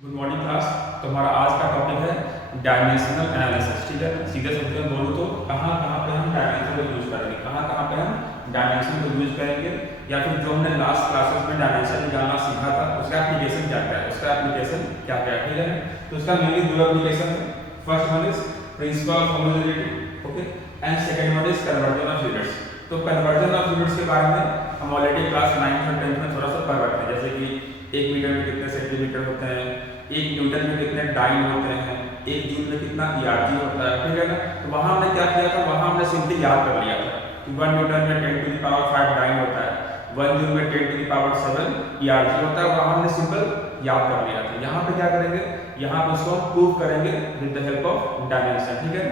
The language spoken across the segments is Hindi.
Good morning class. तो हमारा आज का टॉपिक है डायमेंशनल एनालिसिस। ठीक है, सीधे शब्द में बोलूँ तो कहाँ कहाँ पे हम डायमेंशन को यूज करेंगे, कहाँ कहाँ पे हम डायमेंशन को यूज करेंगे, या फिर जो हमने लास्ट क्लासेस में डायमेंशन निकालना सीखा था उसका एप्लीकेशन क्या क्या है, उसका एप्लीकेशन क्या क्या है। ठीक है, तो उसका मेनली दो एप्लीकेशन है। First one is principal of homogeneity, okay, and second one is conversion of units. तो कन्वर्जन ऑफ यूनिट्स के बारे में हम ऑलरेडी क्लास 9th और 10th में थोड़ा सा पढ़ रखे हैं, जैसे कि 1 मीटर में कितने सेंटीमीटर होते हैं, 1 न्यूटन में कितने डाइन होते हैं, 1 जूल में कितना ERG होता है। ठीक है ना, तो वहाँ हमने क्या किया था, वहाँ हमने सिंपली याद कर लिया था कि 1 न्यूटन में 10⁵ डाइन होता है, 1 जूल में 10⁷ ERG होता है। वहाँ हमने सिंपल याद कर लिया था। यहाँ पे क्या करेंगे, यहाँ पे उसको हम प्रूव करेंगे with the help of dimension. ठीक है,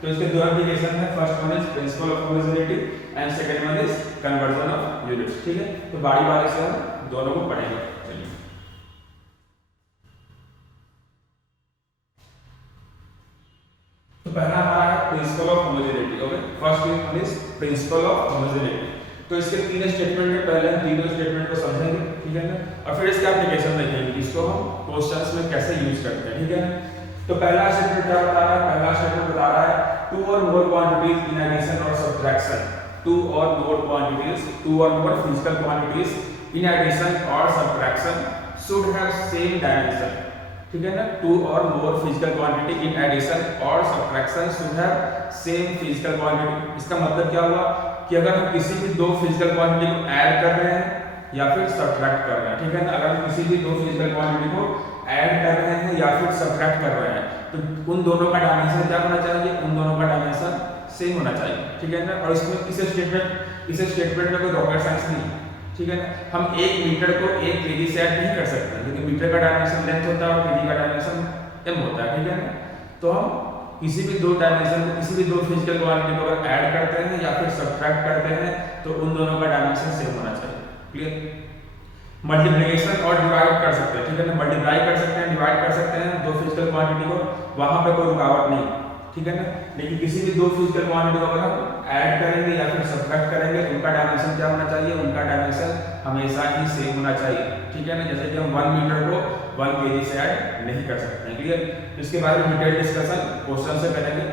तो इसके दो एप्लीकेशन है। First one is principal of homogeneity and second one is conversion of units. ठीक है, तो बारी बारी से हम दोनों को पढ़ेंगे। चलिए, तो पहला हमारा है principal of homogeneity. Okay, first one is principal of homogeneity. तो इसके तीन स्टेटमेंट है, पहले हम तीनों स्टेटमेंट को समझेंगे। ठीक है ना, और फिर इसके एप्लीकेशन देखेंगे, इसको हम क्वेश्चंस में कैसे यूज करते हैं। ठीक है ना, तो पहला स्टेटमेंट क्या बता रहा है, पहला स्टेटमेंट बता रहा है two or more quantities in addition or subtraction, two or more quantities, two or more physical quantities in addition or subtraction should have same dimension. ठीक है ना, two or more physical quantity in addition or subtraction should have same physical quantity. इसका मतलब क्या हुआ कि अगर हम किसी भी दो फिजिकल क्वांटिटी को ऐड कर रहे हैं या फिर सब्ट्रैक्ट कर रहे हैं, ठीक है ना, अगर हम किसी भी दो फिजिकल क्वांटिटी को ऐड कर रहे हैं या फिर सब्ट्रैक्ट कर रहे हैं, तो उन दोनों का डायमेंशन क्या होना चाहिए, उन दोनों का डायमेंशन सेम होना चाहिए। ठीक है ना, और इसमें इस स्टेटमेंट में कोई रॉकेट साइंस नहीं है। ठीक है ना, हम 1 मीटर को 1 kg से ऐड नहीं कर सकते, क्योंकि मीटर का डायमेंशन लेंथ होता है और kg का डायमेंशन m होता है। ठीक है ना, तो हम किसी भी दो डायमेंशन को, किसी भी दो फिजिकल क्वांटिटी को अगर ऐड करते हैं या फिर सब्ट्रैक्ट करते हैं तो उन दोनों का डायमेंशन सेम होना चाहिए। क्लियर? मल्टीप्लिकेशन और डिवाइड कर सकते हैं। ठीक है ना, मल्टीप्लाई कर सकते हैं, डिवाइड कर सकते हैं दो फिजिकल क्वांटिटी को, वहां पे कोई रुकावट नहीं। ठीक है ना, लेकिन किसी भी दो फिजिकल क्वांटिटी को अगर हम ऐड करेंगे या फिर सब्ट्रैक्ट करेंगे, उनका डायमेंशन क्या होना चाहिए, उनका डायमेंशन हमेशा ही सेम होना चाहिए। ठीक है ना, जैसे कि हम 1 मीटर को 1 kg से ऐड नहीं कर सकते हैं। क्लियर? इसके बारे में डिटेल डिस्कशन क्वेश्चन से करेंगे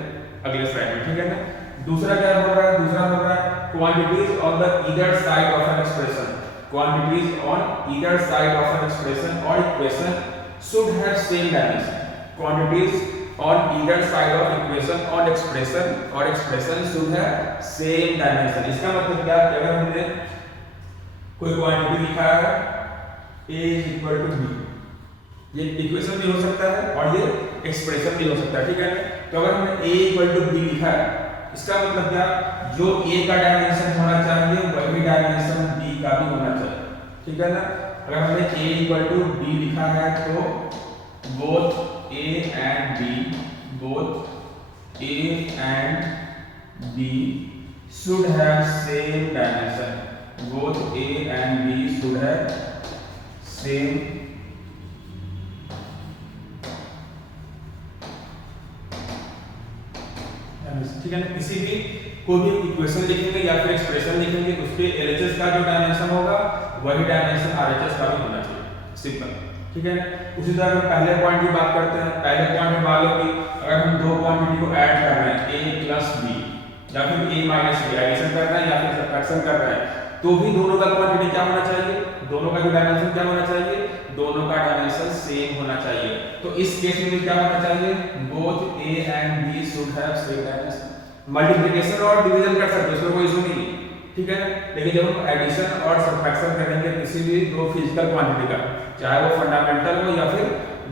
अगले स्लाइड में। ठीक है ना, दूसरा क्या बोल रहा है, दूसरा बोल रहा है quantities on the either side of an expression, quantities on either side of an expression or equation should have same dimension. Quantities on either side of equation or expression should have same dimension. इसका मतलब क्या है, अगर हमने कोई क्वांटिटी लिखा है a is equal to b, ये इक्वेशन भी हो सकता है और ये एक्सप्रेशन भी हो सकता है। ठीक है, तो अगर हमने a equal to b लिखा है, इसका मतलब क्या, जो a का डायमेंशन होना चाहिए वही डायमेंशन b का भी होना चाहिए। ठीक है ना, अगर हमने a equal to b लिखा है तो both a and b should have same dimension, both a and b should have same ठीक है ना, किसी भी कोई भी इक्वेशन लिखेंगे या फिर एक्सप्रेशन लिखेंगे, उसके LHS का जो डायमेंशन होगा वही डायमेंशन RHS का भी होना चाहिए। सिंपल। ठीक है, उसी तरह हम पहले पॉइंट की बात करते हैं। पहले पॉइंट में मान लो कि अगर हम दो क्वांटिटी को ऐड कर रहे हैं a प्लस b या फिर a माइनस b, एडिशन कर रहे हैं या फिर सब्ट्रैक्शन कर रहे हैं, तो भी दोनों का क्वांटिटी क्या होना चाहिए, दोनों का जो डायमेंशन क्या होना चाहिए, दोनों का डायमेंशन सेम होना चाहिए। तो इस केस में क्या होना चाहिए, both a and b should have same dimension। Multiplication और डिवीजन कर सकते हैं, उसमें कोई इशू नहीं है। ठीक है, लेकिन जब हम एडिशन और सब्ट्रैक्शन करेंगे किसी भी दो फिजिकल क्वांटिटी का, चाहे वो फंडामेंटल हो या फिर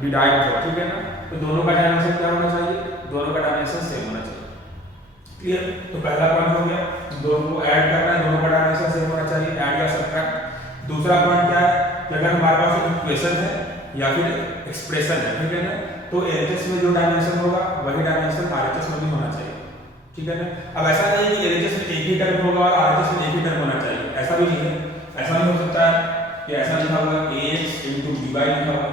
डिराइव्ड हो, ठीक है ना, तो दोनों का डायमेंशन क्या होना चाहिए, दोनों का डायमेंशन सेम होना चाहिए। क्लियर? तो पहला पॉइंट हो गया, दोनों को ऐड करना है, दोनों का डायमेंशन सेम होना चाहिए, ऐड या सब्ट्रैक्ट। दूसरा पॉइंट क्या है कि अगर हमारे पास एक इक्वेशन है या फिर एक्सप्रेशन है, ठीक है ना, तो LHS में जो डायमेंशन होगा वही डायमेंशन RHS में भी होना चाहिए। ठीक है ना, अब ऐसा नहीं है कि LHS में एक ही टर्म होगा और RHS में एक ही टर्म होना चाहिए, ऐसा भी नहीं है। ऐसा नहीं हो सकता है कि ऐसा लिखा होगा ax into by लिखा होगा,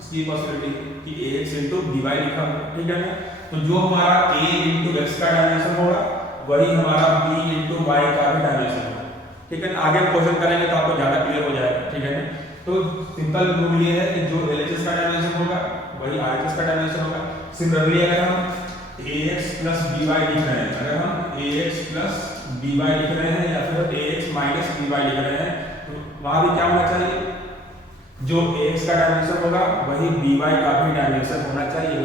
इसकी पॉसिबिलिटी कि ax into by लिखा होगा। ठीक है ना, तो जो हमारा a into x का डायमेंशन होगा वही हमारा b into y का भी डायमेंशन होगा। ठीक है ना, आगे हम क्वेश्चन करेंगे तो आपको ज्यादा क्लियर हो जाएगा। ठीक है ना, तो सिंपल रूल ये है कि जो LHS का डायमेंशन होगा वही RHS का डायमेंशन होगा। सिमिलरली अगर हम ax plus by लिख रहे हैं, अगर हम ax plus by लिख रहे हैं या फिर ax minus by लिख रहे हैं, तो वहां भी क्या होना चाहिए, जो ax का डायमेंशन होगा वही by का भी डायमेंशन होना चाहिए।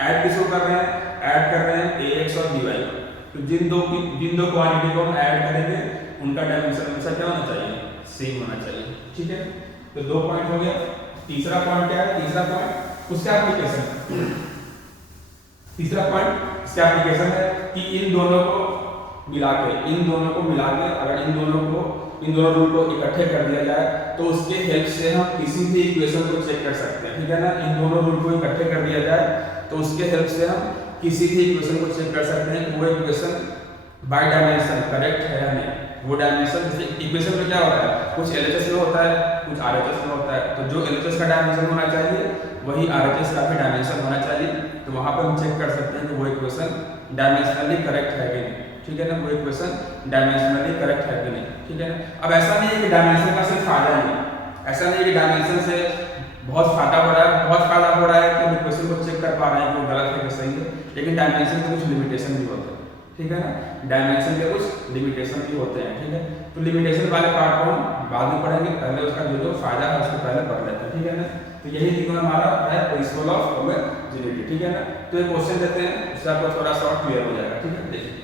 ऐड किसको कर रहे हैं, ऐड कर रहे हैं ax और by को, तो जिन दो क्वांटिटी को हम ऐड करेंगे उनका डायमेंशन हमेशा क्या होना चाहिए, सेम होना चाहिए। ठीक है, तो 2 पॉइंट हो गया। तीसरा पॉइंट क्या है, तीसरा पॉइंट उसका एप्लीकेशन, तीसरा पॉइंट इसका एप्लीकेशन है कि इन दोनों को मिला के अगर इन दोनों रूल को इकट्ठे कर दिया जाए तो उसके हेल्प से हम किसी भी इक्वेशन को चेक कर सकते हैं। ठीक है ना, इन दोनों रूल को इकट्ठे कर दिया जाए तो उसके हेल्प से हम किसी भी इक्वेशन को चेक कर सकते हैं कि वो इक्वेशन बाय डायमेंशन करेक्ट है या नहीं। वो डायमेंशन, जैसे इक्वेशन में क्या होता है, कुछ LHS में होता है, कुछ RHS में होता है, तो जो LHS का डायमेंशन होना चाहिए वही RHS का भी डायमेंशन होना चाहिए। तो वहां पर हम चेक कर सकते हैं कि वो इक्वेशन डायमेंशनली करेक्ट है कि नहीं। ठीक है ना, वो इक्वेशन डायमेंशनली करेक्ट है कि नहीं। ठीक है ना, अब ऐसा नहीं है कि डायमेंशन का सिर्फ फायदा ही है, ऐसा नहीं है कि डायमेंशन से बहुत फायदा हो रहा है कि हम इक्वेशन को चेक कर पा रहे हैं कि वो गलत है कि सही है, लेकिन डायमेंशन के कुछ लिमिटेशन भी होते हैं। ठीक है ना, डायमेंशन के कुछ लिमिटेशन भी होते हैं। ठीक है, तो लिमिटेशन वाले पार्ट को हम बाद में पढ़ेंगे, पहले उसका जो फायदा है उसको पहले पढ़ लेते हैं। ठीक है ना, तो यही तीनों हमारा है प्रिंसिपल ऑफ होमोजेनिटी। ठीक है ना, तो एक क्वेश्चन देते हैं, उससे आपको थोड़ा सा क्लियर हो जाएगा। ठीक है, देखिए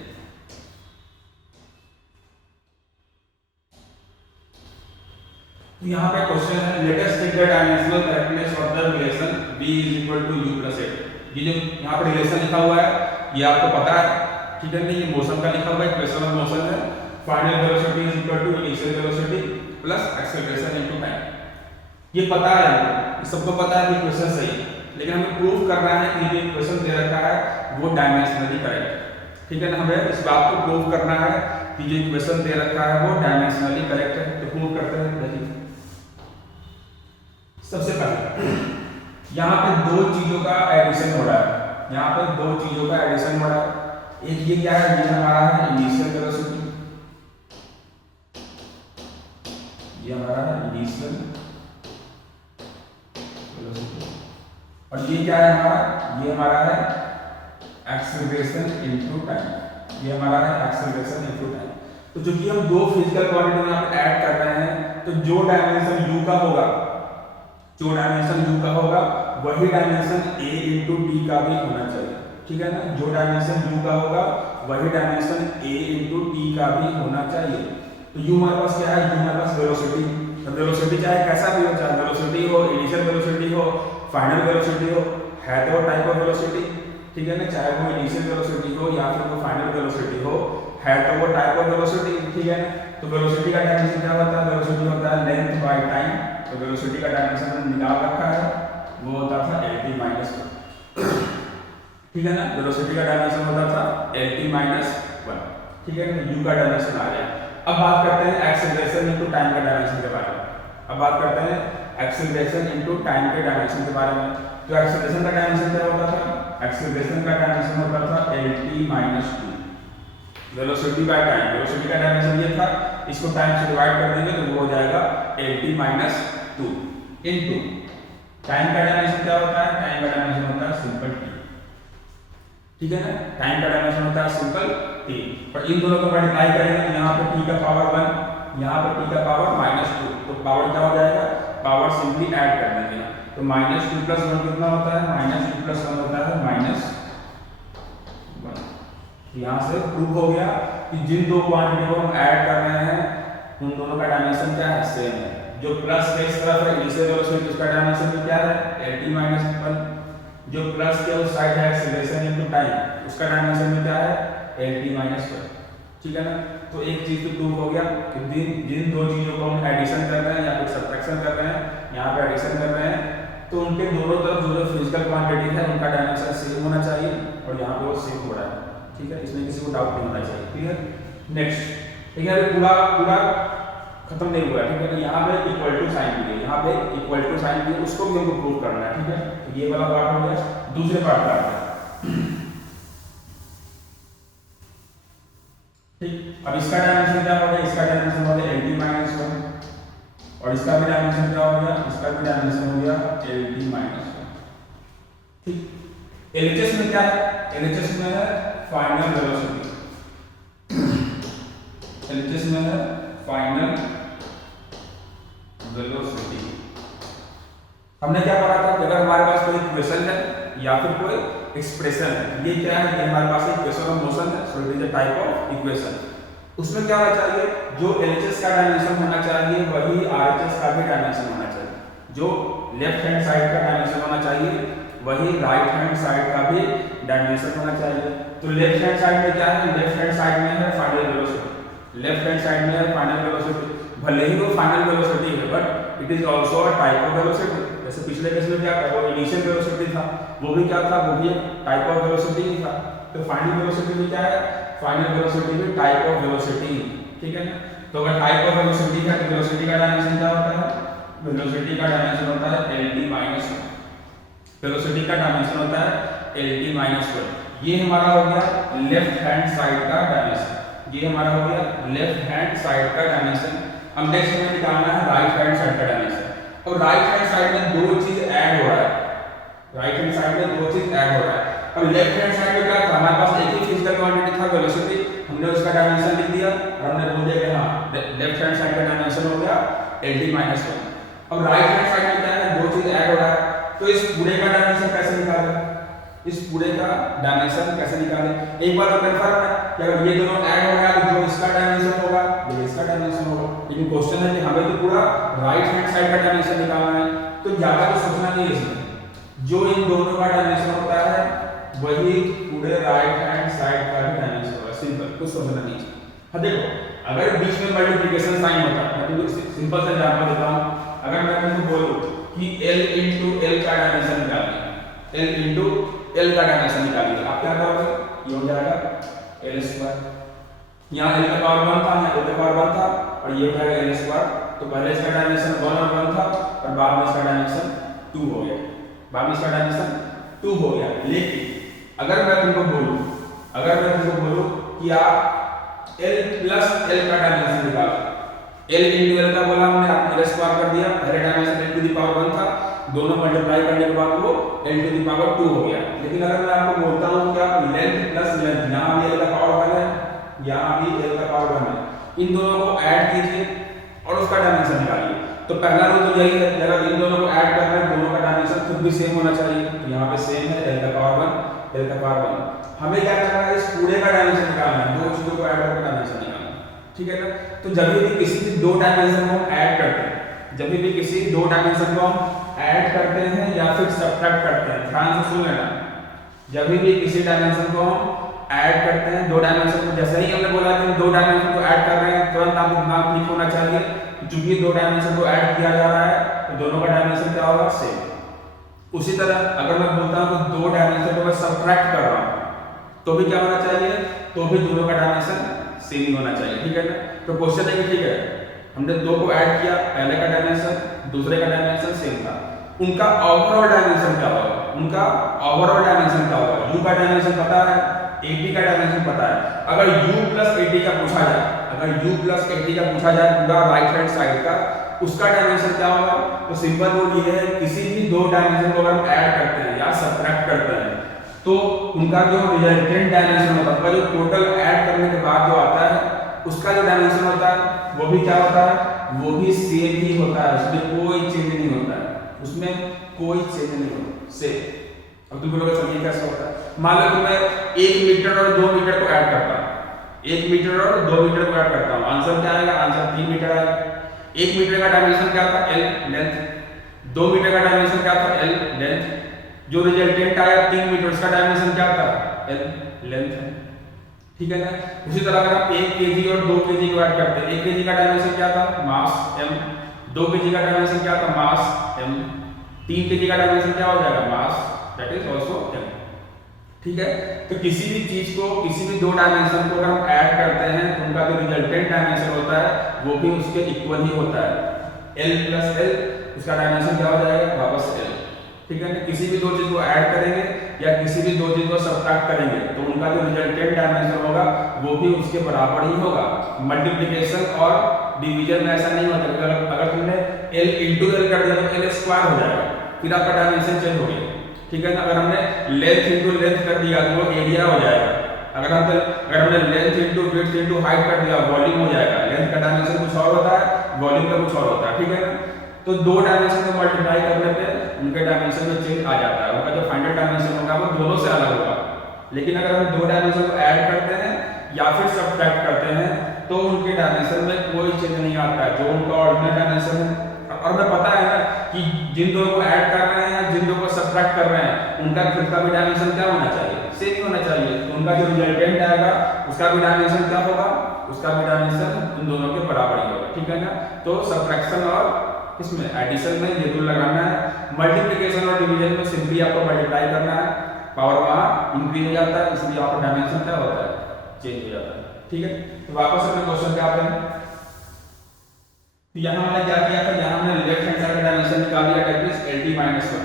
तो यहाँ पे क्वेश्चन है, let us take the dimensional correctness of the relation b is equal to u plus 8। ये जो यहाँ पे रिलेशन लिखा हुआ है ये आपको पता है। ठीक है, नहीं ये मोशन का लिखा हुआ है, इक्वेशन ऑफ मोशन है, final velocity is equal to initial velocity plus acceleration into time. ये पता है, ये सबको पता है कि इक्वेशन सही है, लेकिन हमें प्रूव करना है कि जो इक्वेशन दे रखा है वो डायमेंशनली करेक्ट है। ठीक है ना, हमें इस बात को प्रूव करना है कि जो इक्वेशन दे रखा है वो डायमेंशनली करेक्ट है। तो प्रूव करते हैं। देखिए सबसे पहले यहाँ पे दो चीजों का एडिशन हो रहा है, यहाँ पे दो चीजों का एडिशन हो रहा है। एक ये क्या है, ये हमारा है इनिशियल वेलोसिटी, ये हमारा है इनिशियल वेलोसिटी, और ये क्या है हमारा, ये हमारा है एक्सेलरेशन इनटू टाइम, ये हमारा है एक्सेलरेशन इनटू टाइम। तो चूंकि हम दो फिजिकल क्वांटिटी यहाँ पे ऐड कर रहे हैं, तो जो डायमेंशन u का होगा, जो डायमेंशन u का होगा वही डायमेंशन a इंटू डी का भी होना चाहिए। ठीक है ना, जो डायमेंशन u का होगा वही डायमेंशन a इंटू टी का भी होना चाहिए। तो u हमारे पास क्या है, u हमारे पास वेलोसिटी, तो वेलोसिटी चाहे कैसा भी हो, चाहे वेलोसिटी हो, इनिशियल वेलोसिटी हो, फाइनल वेलोसिटी हो, है तो टाइप ऑफ वेलोसिटी। ठीक है ना, चाहे वो इनिशियल वेलोसिटी हो या फिर वो फाइनल वेलोसिटी हो, है तो वो टाइप ऑफ वेलोसिटी। ठीक है ना, तो वेलोसिटी का डायमेंशन क्या होता है, वेलोसिटी होता है लेंथ बाय टाइम। तो वेलोसिटी का डायमेंशन हमने निकाल रखा है, वो होता था lt माइनस 1। ठीक है ना, वेलोसिटी का डायमेंशन होता था lt माइनस 1। ठीक है, तो u का डायमेंशन आ गया। अब बात करते हैं एक्सेलरेशन इनटू टाइम के डायमेंशन के बारे में। अब बात करते हैं एक्सेलरेशन इनटू टाइम के डायमेंशन के बारे में। तो एक्सेलरेशन का डायमेंशन क्या होता था, एक्सेलरेशन का डायमेंशन होता था lt minus 2 velocity by time. Velocity का डायमेंशन ये था, इसको टाइम से डिवाइड कर देंगे तो वो हो जाएगा lt माइनस 2 इनटू टाइम का डायमेंशन क्या होता है, टाइम का डायमेंशन होता है सिंपल t। ठीक है ना, टाइम का डायमेंशन होता है सिंपल t, और इन दोनों को मल्टीप्लाई करेंगे तो यहाँ पे t का पावर 1, यहाँ पे t का पावर माइनस 2, तो पावर क्या हो जाएगा, पावर सिंपली ऐड कर देंगे। तो माइनस 2 प्लस 1 कितना होता है, माइनस 2 प्लस 1 होता है माइनस 1। यहाँ से प्रूव हो गया कि जिन दो क्वांटिटी को हम ऐड कर रहे हैं उन दोनों का डायमेंशन क्या है, सेम है। जो प्लस के इस तरफ है इनिशियल वेलोसिटी, उसका डायमेंशन भी क्या है lt माइनस 1। जो प्लस के उस साइड है एक्सेलरेशन इनटू टाइम, उसका डायमेंशन भी क्या है lt माइनस 1। ठीक है ना, तो एक चीज तो प्रूव हो गया कि जिन दो चीजों को हम एडिशन कर रहे हैं या फिर सब्ट्रैक्शन कर रहे हैं, यहाँ पे एडिशन कर रहे हैं, तो उनके दोनों तरफ जो फिजिकल क्वांटिटी है उनका डायमेंशन सेम होना चाहिए, और यहाँ पे वो सेम हो रहा है। ठीक है, इसमें किसी को डाउट नहीं होना चाहिए। Clear, next. ठीक है, पूरा खत्म नहीं हुआ। ठीक है, यहाँ पे इक्वल टू साइन भी है, यहाँ पे इक्वल टू साइन भी है, उसको भी हमको प्रूव करना है। ठीक है, तो ये वाला पार्ट हो गया। दूसरे पार्ट का ठीक, अब इसका डायमेंशन क्या होगा, इसका डायमेंशन होगा lt माइनस 1, और इसका भी डायमेंशन क्या हो गया, इसका भी डायमेंशन हो गया LT माइनस 1। ठीक, LHS में क्या है, LHS में है फाइनल वेलोसिटी, LHS में है फाइनल वेलोसिटी। हमने क्या पढ़ा था कि अगर हमारे पास कोई इक्वेशन है या फिर कोई एक्सप्रेशन है, ये क्या है, ये हमारे पास इक्वेशन ऑफ मोशन है, so it is a type of equation. उसमें क्या होना चाहिए, जो LHS का डायमेंशन होना चाहिए वही RHS का भी डायमेंशन होना चाहिए, जो लेफ्ट हैंड साइड का डायमेंशन होना चाहिए वही राइट हैंड साइड का भी डायमेंशन होना चाहिए। तो लेफ्ट हैंड साइड में क्या है, लेफ्ट हैंड साइड में है final velocity, left hand side में है फाइनल वेलोसिटी। भले ही वो फाइनल वेलोसिटी है but it is also a type of velocity. जैसे पिछले केस में क्या था, वो इनिशियल वेलोसिटी था, वो भी क्या था, वो भी टाइप ऑफ वेलोसिटी ही था। तो फाइनल वेलोसिटी भी क्या है, फाइनल वेलोसिटी भी टाइप ऑफ वेलोसिटी, ठीक है ना। तो अगर टाइप ऑफ वेलोसिटी है तो वेलोसिटी का डायमेंशन क्या होता है, वेलोसिटी का डायमेंशन होता है LT माइनस 1, वेलोसिटी का डायमेंशन होता है LT माइनस 1। ये हमारा हो गया लेफ्ट हैंड साइड का डायमेंशन, ये हमारा हो गया लेफ्ट हैंड साइड का डायमेंशन। अब नेक्स्ट हमें निकालना है राइट हैंड साइड का डायमेंशन। और राइट हैंड साइड में दो चीज ऐड हो रहा है, राइट हैंड साइड में दो चीज ऐड हो रहा है। अब लेफ्ट हैंड साइड में क्या था, हमारे पास एक ही फिजिकल क्वांटिटी था वेलोसिटी, हमने उसका डायमेंशन लिख दिया और हमने बोल दिया कि हाँ लेफ्ट हैंड साइड का डायमेंशन हो गया LT माइनस 1। अब राइट हैंड साइड में क्या है, दो चीज ऐड हो रहा है, तो इस पूरे का डायमेंशन कैसे निकालें, इस पूरे का डायमेंशन कैसे निकालें। एक बात तो कंफर्म है कि अगर ये दोनों ऐड हो गया तो जो इसका डायमेंशन होगा ये इसका डायमेंशन होगा। लेकिन क्वेश्चन है कि हमें तो पूरा राइट हैंड साइड का डायमेंशन निकालना है, तो ज्यादा तो सोचना नहीं है इसमें, जो इन दोनों का डायमेंशन होता है वही पूरे राइट हैंड साइड का भी डायमेंशन होगा। सिंपल, कुछ समझना नहीं है। हाँ देखो, अगर बीच में मल्टीप्लिकेशन साइन होता है, मैं तुमको सिंपल सा एग्जांपल देता हूं। अगर मैं तुमको बोलूं कि L into L का डायमेंशन निकालिए, L into L का डायमेंशन निकालिए, आप क्या करोगे, ये हो जाएगा L स्क्वायर। यहाँ L का पावर 1 था, यहाँ L का पावर 1 था और ये हो जाएगा L स्क्वायर। तो पहले इसका डायमेंशन 1 और 1 था और बाद में इसका डायमेंशन 2 हो गया, बाद में इसका डायमेंशन 2 हो गया। लेकिन अगर मैं तुमको बोलूं कि आप L प्लस L का डायमेंशन निकालो, L into L का बोला हमने, आपने L स्क्वायर कर दिया, पहले dimension L to the power 1 था, दोनों मल्टीप्लाई करने के बाद वो L टू द पावर 2 हो गया। लेकिन अगर मैं आपको बोलता हूं कि आप लेंथ प्लस लेंथ, यहां भी L का पावर 1 है, यहां भी L का पावर 1 है, इन दोनों को ऐड कीजिए और उसका डायमेंशन निकालिए। तो पहला रूल तो यही है, अगर इन दोनों को ऐड कर रहे हैं दोनों का डायमेंशन खुद भी सेम होना चाहिए। तो यहां पे सेम है L का पावर 1, L का पावर 1। हमें क्या करना है, इस पूरे का डायमेंशन निकालना है, दो चीजों को ऐड करके डायमेंशन निकालना है, ठीक है ना। तो जब भी किसी भी दो डायमेंशन को हम ऐड करते हैं, जब भी किसी दो डायमेंशन को हम ऐड करते हैं या फिर सब्ट्रैक्ट करते हैं, ध्यान से सुन लेना, जब भी किसी डायमेंशन को हम ऐड करते हैं, दो डायमेंशन को, जैसे ही हमने बोला कि हम दो डायमेंशन को ऐड कर रहे हैं, तुरंत आपको दिमाग क्लिक होना चाहिए, क्योंकि दो डायमेंशन को ऐड किया जा रहा है तो दोनों का डायमेंशन क्या होगा, सेम। उसी तरह अगर मैं बोलता हूं कि दो डायमेंशन को मैं सब्ट्रैक्ट कर रहा हूं तो भी क्या होना चाहिए, तो भी दोनों का डायमेंशन सेम ही होना चाहिए, ठीक है ना। तो क्वेश्चन है कि ठीक है, हमने दो को ऐड किया, पहले का डायमेंशन दूसरे का डायमेंशन सेम था, उनका ओवरऑल डायमेंशन क्या होगा, उनका ओवरऑल डायमेंशन क्या होगा। u का डायमेंशन पता है, AT का डायमेंशन पता है। अगर u प्लस AT का पूछा जाए, अगर u प्लस AT का पूछा जाए पूरा राइट हैंड साइड का, उसका डायमेंशन क्या होगा। तो सिंपल रूल ये है, किसी भी दो डायमेंशन को अगर हम ऐड करते हैं या सब्ट्रैक्ट करते हैं तो उनका जो रिजल्टेंट डायमेंशन होता है, उनका जो टोटल ऐड करने के बाद जो आता है उसका जो डायमेंशन होता है वो भी क्या होता है, वो भी सेम ही होता है, उसमें कोई चेंज नहीं होता है, उसमें कोई चेंज नहीं होता, सेम। अब तुम बोलोगे सर ये कैसे होता है। मान लो कि मैं 1 मीटर और 2 मीटर को ऐड करता हूँ, 1 मीटर और 2 मीटर को ऐड करता हूँ, आंसर क्या आएगा, आंसर 3 मीटर आएगा। 1 मीटर का डायमेंशन क्या था, L लेंथ, 2 मीटर का डायमेंशन क्या था, L लेंथ, जो रिजल्टेंट आया 3 मीटर, उसका डायमेंशन क्या था, L लेंथ है, ठीक है ना। उसी तरह अगर आप 1 kg और 2 kg को ऐड करते हैं, 1 kg का डायमेंशन क्या था, मास m, 2 kg का डायमेंशन क्या था, मास m, 3 kg का डायमेंशन क्या हो जाएगा, mass that is also m, ठीक है। तो किसी भी चीज को, किसी भी दो डायमेंशन को अगर हम ऐड करते हैं तो उनका जो रिजल्टेंट डायमेंशन होता है वो भी उसके इक्वल ही होता है। L प्लस L, उसका डायमेंशन क्या हो जाएगा, वापस L, ठीक है ना। किसी भी दो चीज को ऐड करेंगे या किसी भी दो चीज को सब्ट्रैक्ट करेंगे तो उनका जो रिजल्टेंट डायमेंशन होगा वो भी उसके बराबर ही होगा। मल्टीप्लिकेशन और डिवीजन में ऐसा नहीं होता। अगर तुमने l इंटू एल कर दिया तो एल स्क्वायर हो जाएगा, फिर आपका डायमेंशन चेंज हो गया, ठीक है ना। अगर हमने लेंथ इंटू लेंथ कर दिया तो वो एरिया हो जाएगा। अगर हमने length into width into height कर दिया वॉल्यूम हो जाएगा। लेंथ का डायमेंशन कुछ और होता है, वॉल्यूम का कुछ और होता है, ठीक है ना। तो दो डायमेंशन को मल्टीप्लाई करने पे उनके डायमेंशन में चेंज आ जाता है। उनका जो फाइनल डायमेंशन होगा वो दोनों से अलग होगा। लेकिन अगर हम दो डायमेंशन को ऐड करते हैं या फिर सब्ट्रैक्ट करते हैं तो उनके डायमेंशन में कोई चेंज नहीं आता है, जो उनका ओरिजिनल डायमेंशन है। और हमें पता है ना कि जिन दो को ऐड कर रहे हैं जिन दो को सब्ट्रैक्ट कर रहे हैं उनका खुद का भी डायमेंशन क्या होना चाहिए, सेम ही होना चाहिए। तो उनका जो रिजल्टेंट आएगा उसका भी डायमेंशन क्या होगा, उसका भी डायमेंशन उन दोनों के बराबर ही होगा, ठीक है ना। तो सब्ट्रैक्शन और इसमें एडिशन में ये रूल लगाना है। मल्टीप्लिकेशन और डिवीजन में सिंपली आपको मल्टीप्लाई करना है, पावर वहां इंक्रीज हो जाता है, इसलिए आपका डायमेंशन क्या होता है, चेंज हो जाता है, ठीक है। तो वापस अपने क्वेश्चन पे आते हैं। तो यहाँ हमने क्या किया था, यहाँ हमने लेफ्ट हैंड साइड का डायमेंशन निकाल दिया दैट इज LT - 1।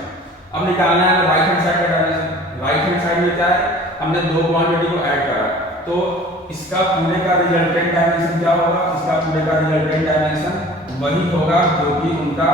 अब निकालना है राइट हैंड साइड का डायमेंशन। राइट हैंड साइड में क्या है, हमने दो क्वांटिटी को ऐड करा, तो इसका पूरे का रिजल्टेंट डायमेंशन क्या होगा, इसका पूरे का रिजल्टेंट डायमेंशन वही होगा जो कि उनका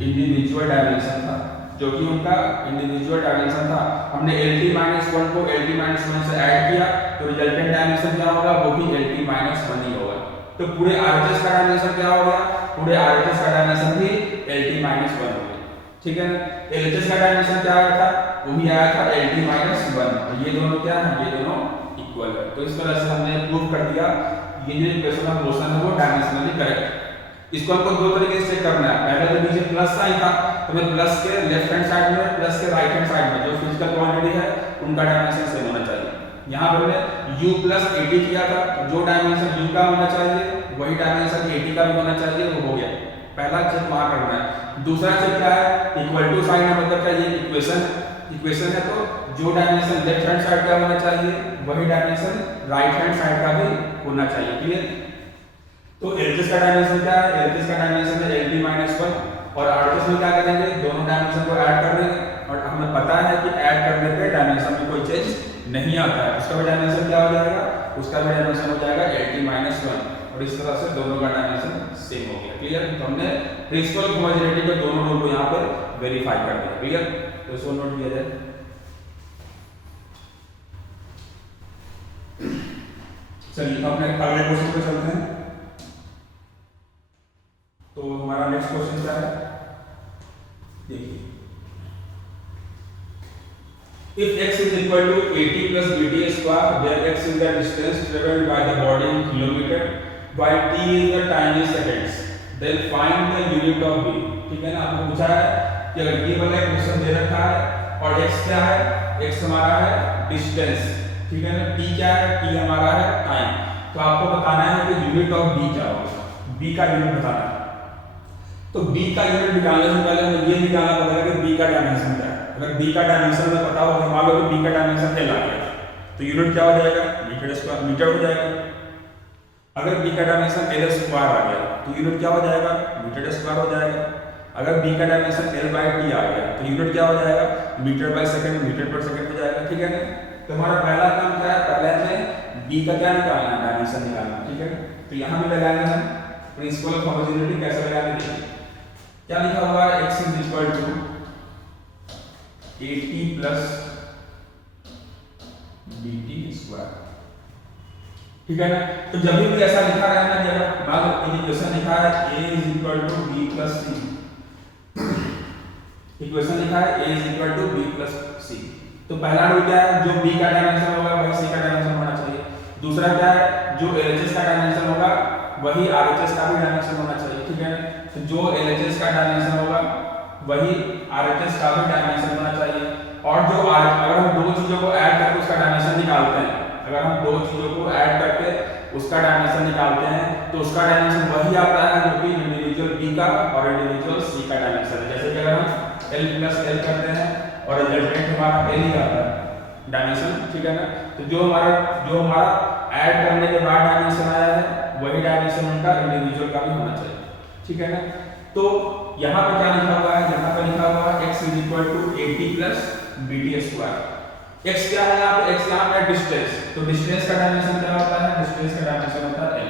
इंडिविजुअल डायमेंशन था, जो कि उनका इंडिविजुअल डायमेंशन था। हमने LT - 1 को LT - 1 से ऐड किया तो रिजल्टेंट डायमेंशन क्या होगा, वो भी LT - 1 ही होगा। तो पूरे RHS का डायमेंशन क्या हो गया, पूरे RHS का डायमेंशन भी LT - 1 हो गया, ठीक है ना। LHS का डायमेंशन क्या आया था, वो भी आया था LT - 1, और ये दोनों क्या है, ये दोनों इक्वल है। तो इस तरह से हमने प्रूव कर दिया ये जो इक्वेशन ऑफ मोशन है वो डायमेंशनली करेक्ट। इसको हमको दो तरीके से चेक करना है। पहले तो नीचे प्लस साइन था, तो मैं प्लस के लेफ्ट हैंड साइड में प्लस के राइट हैंड साइड में जो फिजिकल क्वांटिटी है उनका डायमेंशन सेम होना चाहिए। यहाँ पर मैं u + 80 किया था, जो डायमेंशन u का होना चाहिए वही डायमेंशन 80 का भी होना चाहिए, वो हो गया। पहला चेक वहां करना है। दूसरा चेक क्या है, इक्वल टू साइन है, मतलब क्या ये इक्वेशन है, तो जो डायमेंशन लेफ्ट हैंड साइड का होना चाहिए वही डायमेंशन राइट हैंड साइड का भी होना चाहिए, क्लियर। तो LHS का डायमेंशन क्या है, LHS का डायमेंशन है LT - 1, और RHS में क्या करेंगे, दोनों डायमेंशन को ऐड कर देंगे, और हमें पता है कि ऐड करने पे डायमेंशन में कोई चेंज नहीं आता है। उसका भी डायमेंशन क्या हो जाएगा, उसका भी डायमेंशन हो जाएगा LT - 1, और इस तरह से दोनों का डायमेंशन सेम हो गया, क्लियर। तो हमने प्रिंसिपल ऑफ होमोजेनिटी के दोनों रूल को यहाँ पे वेरीफाई कर दिया, क्लियर। तो इसको नोट किया जाए। चलिए तो अपने अगले क्वेश्चन पे चलते हैं। तो हमारा नेक्स्ट क्वेश्चन क्या है, देखिए, if x is equal to 80 plus bt square where x is the distance traveled by the body in kilometer while t is the time in seconds then find the unit of b। ठीक है ना, आपको पूछा है कि अगर ये वाला क्वेश्चन दे रखा है और x क्या है, x हमारा है डिस्टेंस, ठीक है ना, t क्या है, t हमारा है टाइम। तो आपको बताना है कि यूनिट ऑफ b क्या होगा, b का यूनिट बताना है। तो b का यूनिट निकालने से पहले हमें ये निकालना पड़ेगा कि b का डायमेंशन क्या है। अगर b का डायमेंशन हमें पता हो, मान लो कि b का डायमेंशन l आ गया, तो यूनिट क्या हो जाएगा, मीटर स्क्वायर, मीटर हो जाएगा। अगर b का डायमेंशन l स्क्वायर आ गया तो यूनिट क्या हो जाएगा, मीटर स्क्वायर हो जाएगा। अगर b का डायमेंशन l/t आ गया तो यूनिट क्या हो जाएगा, मीटर/सेकंड, मीटर/सेकंड हो जाएगा, ठीक है ना। तो हमारा पहला काम क्या है, पहले हमें b का क्या निकालना है, डायमेंशन निकालना, ठीक है। तो यहाँ भी लगाएंगे हम प्रिंसिपल ऑफ होमोजेनिटी, कैसे लगाएंगे देखिए। क्या लिखा हुआ है, x is equal to 80 plus bt square, ठीक है ना। तो जब भी ऐसा लिखा है ना, जब बाद इक्वेशन लिखा है a is equal to b plus c, equation लिखा है a is equal to b plus c, तो पहला रूल क्या है, जो b का डायमेंशन होगा वही c का डायमेंशन होना चाहिए। दूसरा क्या है, जो LHS का डायमेंशन होगा वही RHS का भी डायमेंशन होना चाहिए, ठीक है। तो जो LHS का डायमेंशन होगा वही RHS का भी डायमेंशन होना चाहिए। और जो अगर हम दो चीजों को ऐड करके उसका डायमेंशन निकालते हैं, अगर हम दो चीजों को ऐड करके उसका डायमेंशन निकालते हैं तो उसका डायमेंशन वही आता है जो कि इंडिविजुअल b का और इंडिविजुअल c का डायमेंशन है। जैसे कि अगर हम l प्लस l करते हैं और रिजल्टेंट हमारा l ही आता है डायमेंशन, ठीक है ना। तो जो हमारा ऐड करने के बाद डायमेंशन आया है वही डायमेंशन उनका इंडिविजुअल का भी होना चाहिए, ठीक है ना। तो यहाँ पे क्या लिखा हुआ है, यहाँ पे लिखा हुआ है x is equal to 80 plus bt square. x क्या है यहाँ पे, x यहाँ पे डिस्टेंस, तो डिस्टेंस का डायमेंशन क्या होता है, डिस्टेंस का डायमेंशन होता है l।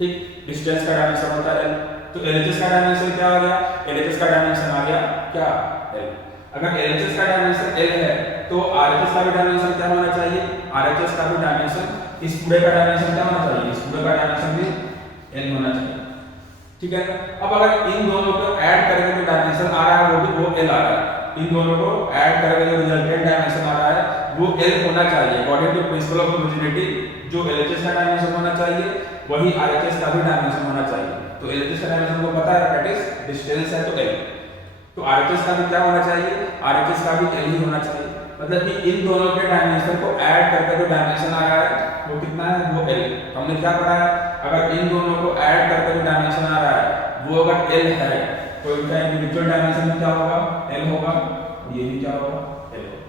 ठीक, डिस्टेंस का डायमेंशन होता है l, तो LHS का डायमेंशन क्या आ गया, LHS का डायमेंशन आ गया क्या l। अगर LHS का डायमेंशन l है तो RHS का भी डायमेंशन क्या होना चाहिए, RHS का भी डायमेंशन, इस पूरे का डायमेंशन क्या होना चाहिए, इस पूरे का डायमेंशन भी l होना चाहिए, ठीक है। अब अगर इन दोनों को ऐड करके जो डायमेंशन आ रहा है वो l आ रहा है, इन दोनों को ऐड करके जो रिजल्टेंट डायमेंशन आ रहा है वो l होना चाहिए according to principle of homogeneity. जो LHS का डायमेंशन होना चाहिए वही RHS का भी डायमेंशन होना चाहिए। तो LHS का डायमेंशन को पता है, दैट इज डिस्टेंस है तो l, तो RHS का भी क्या होना चाहिए, RHS का भी l ही होना चाहिए। मतलब कि इन दोनों के डायमेंशन को ऐड करके जो डायमेंशन आ रहा है वो कितना है, वो l। हमने क्या पढ़ा है, अगर इन दोनों को ऐड करके जो डायमेंशन आ रहा है वो अगर l है तो इनका इंडिविजुअल डायमेंशन क्या होगा, l होगा, और ये भी क्या होगा, l होगा।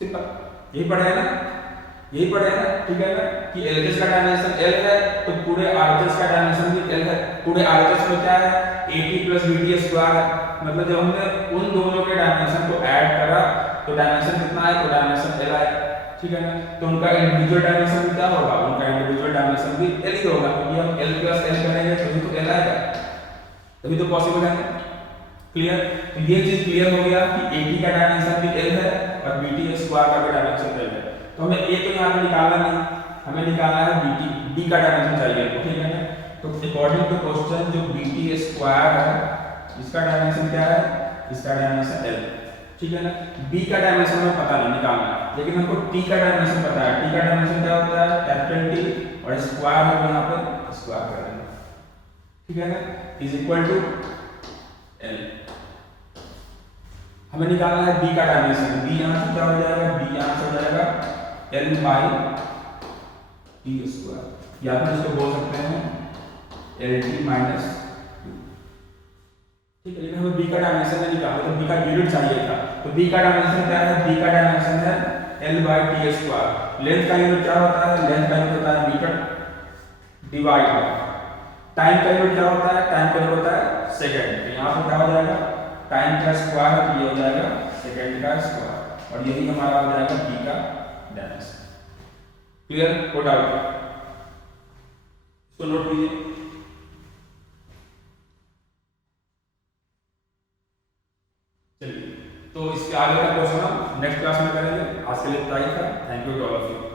सिंपल, यही पढ़े है ना, यही पढ़े है ना, ठीक है ना, कि LHS का डायमेंशन l है तो पूरे RHS का डायमेंशन भी l है। पूरे RHS में क्या है, AT प्लस BT स्क्वायर है। मतलब जब हमने उन दोनों के डायमेंशन को ऐड करा तो डायमेंशन कितना है, तो डायमेंशन l आया, ठीक है ना। तो उनका इंडिविजुअल डायमेंशन भी क्या होगा, उनका इंडिविजुअल डायमेंशन भी l ही होगा, क्योंकि हम l प्लस l करेंगे तभी तो l आएगा, तभी तो पॉसिबल है। क्लियर, तो ये चीज क्लियर हो गया कि AT का डायमेंशन भी l है और BT स्क्वायर का भी डायमेंशन l है। तो हमें A तो यहाँ पे निकालना नहीं, हमें निकालना है BT, B का डायमेंशन चाहिए, ठीक है ना। तो अकॉर्डिंग टू क्वेश्चन जो BT स्क्वायर है इसका डायमेंशन क्या है, इसका डायमेंशन l, ठीक है ना। B का डायमेंशन हमें पता नहीं, निकालना है, लेकिन हमको T का डायमेंशन पता है। T का डायमेंशन क्या होता है, कैपिटल T, और स्क्वायर है यहाँ पे स्क्वायर कर देंगे, ठीक है ना, इज इक्वल टू l। हमें निकालना है B का डायमेंशन, B यहाँ से क्या हो जाएगा, B यहाँ से हो जाएगा l बाई टी स्क्वायर, या फिर इसको बोल सकते हैं LT माइनस, ठीक है। लेकिन हमें B का डायमेंशन नहीं निकालना, तो B का यूनिट चाहिए था। तो B का डायमेंशन क्या है, B का डायमेंशन है l by T square. Length का यूनिट क्या होता है, लेंथ का यूनिट होता है मीटर डिवाइड बाय टाइम का यूनिट क्या होता है, टाइम का यूनिट होता है सेकंड। तो यहाँ पे क्या हो जाएगा, टाइम का स्क्वायर है तो ये हो जाएगा सेकंड का स्क्वायर, और यही हमारा हो जाएगा B का डायमेंशन। क्लियर, कोई डाउट, इसको नोट कीजिए। चलिए, तो इसके आगे का क्वेश्चन हम नेक्स्ट क्लास में करेंगे। आज के लिए इतना ही था। Thank you to all of you.